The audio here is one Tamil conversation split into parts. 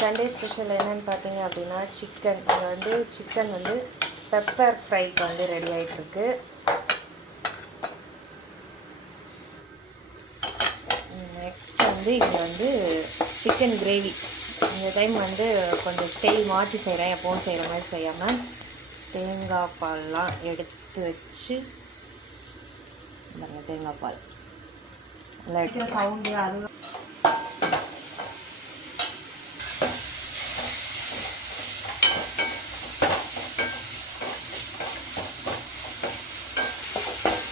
சண்டே ஸ்பெஷல் என்னென்னு பார்த்தீங்க அப்படின்னா சிக்கன். இங்கே வந்து சிக்கன் வந்து பெப்பர் ஃப்ரைக்கு வந்து ரெடி ஆகிட்டுருக்கு. நெக்ஸ்ட் வந்து இங்கே வந்து சிக்கன் கிரேவி. இந்த டைம் வந்து கொஞ்சம் ஸ்டைல் மாற்றி செய்கிறேன், எப்போவும் செய்கிற மாதிரி செய்யாமல் தேங்காய் பால்லாம் எடுத்து வச்சு தேங்காய் பால் நல்லா எடுக்கிற சவுண்டு அது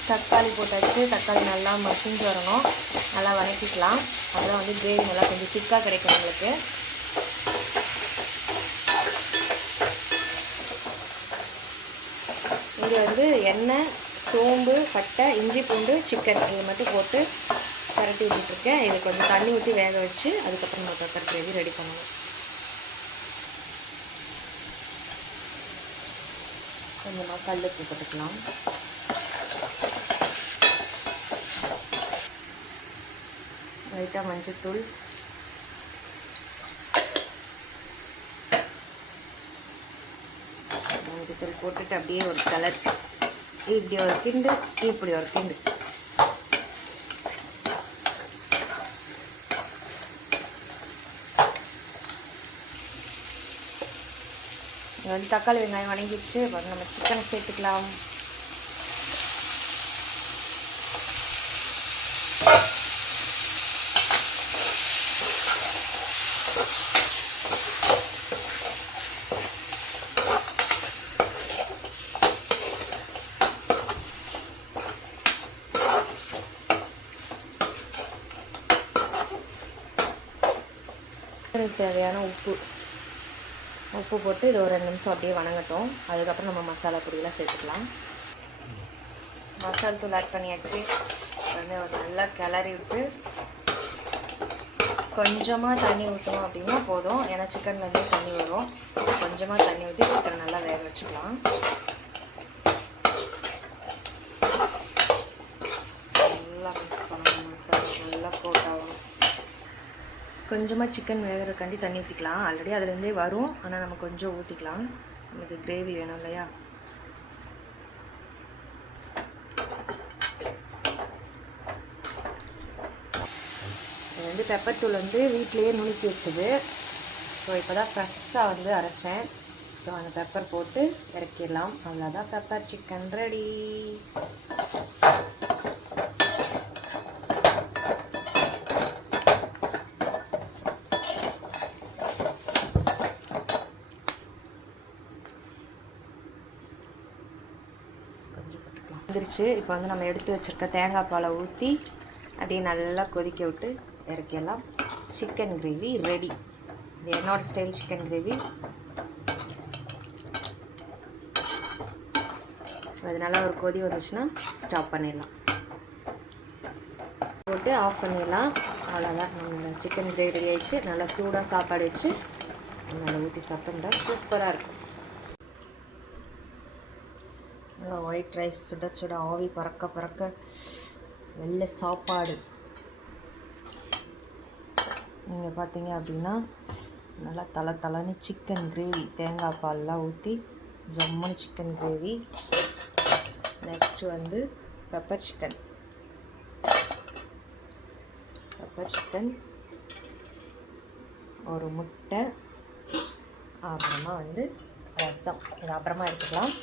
தக்காளி போட்டாச்சு. தக்காளி நல்லா மசிஞ்சு வரணும், நல்லா வதக்கிக்கலாம். அதெல்லாம் வந்து கிரேவி நல்லா கொஞ்சம் திக்காக கிடைக்கும் உங்களுக்கு. இங்கே வந்து எண்ணெய், சோம்பு, பட்டை, இஞ்சி பூண்டு, சிக்கன் இதை மட்டும் போட்டு பரட்டி விட்டுருக்கேன். இது கொஞ்சம் தண்ணி ஊற்றி வேக வச்சு அதுக்கப்புறம் நம்ம பெப்பர் கிரேவி ரெடி பண்ணணும். கொஞ்சமாக கல் உப்பு போட்டுக்கலாம். லைட்டாக மஞ்சத்தூள், மஞ்சத்தூள் போட்டுட்டு அப்படியே ஒரு கலர், இப்படி ஒரு கிண்டு, இப்படி ஒரு கிண்டு. இங்கே வந்து தக்காளி வெங்காயம் வணங்கிடுச்சு. அப்புறம் நம்ம சிக்கனை சேர்த்துக்கலாம். தேவையான உப்பு போட்டு இது ஒரு 2 நிமிஷம் அப்படியே வணங்கட்டும். அதுக்கப்புறம் நம்ம மசாலா பொடியெல்லாம் சேர்த்துக்கலாம். மசாலா தூள் ஆட் பண்ணியாச்சு. வந்து ஒரு நல்லா கிளறி விட்டு கொஞ்சமாக தண்ணி ஊற்றணும் அப்படின்னா போதும். ஏன்னா சிக்கன்லேருந்தே தண்ணி வரும். கொஞ்சமாக தண்ணி ஊற்றி சிக்கனை நல்லா வேக வச்சுக்கலாம். நல்லா மிக்ஸ் பண்ணணும். மசாலா நல்லா போட்டாகணும். கொஞ்சமாக சிக்கன் வேகிறதுக்காண்டி தண்ணி ஊற்றிக்கலாம். ஆல்ரெடி அதுலேருந்தே வரும், ஆனால் நம்ம கொஞ்சம் ஊற்றிக்கலாம். நமக்கு கிரேவி வேணும் இல்லையா. இது வந்து பெப்பர் தூள் வந்து வீட்டிலையே நுணுக்கி வச்சது. ஸோ இப்போ தான் ஃப்ரெஷ்ஷாக வந்து அரைச்சேன். ஸோ அந்த பெப்பர் போட்டு இறக்கிடலாம். அவ்வளோதான், பெப்பர் சிக்கன் ரெடி. வந்துருச்சு. இப்போ வந்து நம்ம எடுத்து வச்சுருக்க தேங்காய் பாலை ஊற்றி அப்படியே நல்லா கொதிக்க விட்டு இறக்கிடலாம். Chicken gravy ready. இது என்னோடய ஸ்டைல் சிக்கன் கிரேவி. ஸோ அதனால் ஒரு கொதி வந்துச்சுன்னா ஸ்டாப் பண்ணிடலாம், போட்டு ஆஃப் பண்ணிடலாம். அவ்வளோதான், நம்ம சிக்கன் கிரேவி ரெடி ஆகிடுச்சு. நல்லா சூடாக சாப்பாடு வச்சு நல்லா ஊற்றி சாப்பிட்டா சூப்பராக இருக்கும். நல்லா ஒயிட் ரைஸ் சுட சுட ஆவி பறக்க பறக்க வெள்ளை சாப்பாடு. நீங்கள் பார்த்தீங்க அப்படின்னா நல்லா தலை சிக்கன் கிரேவி, தேங்காய் பால்லாம் ஊற்றி ஜம்முன்னு சிக்கன் கிரேவி. நெக்ஸ்ட்டு வந்து பெப்பர் சிக்கன், ஒரு முட்டை, அப்புறமா வந்து ரசம். இது அப்புறமா எடுத்துக்கலாம்.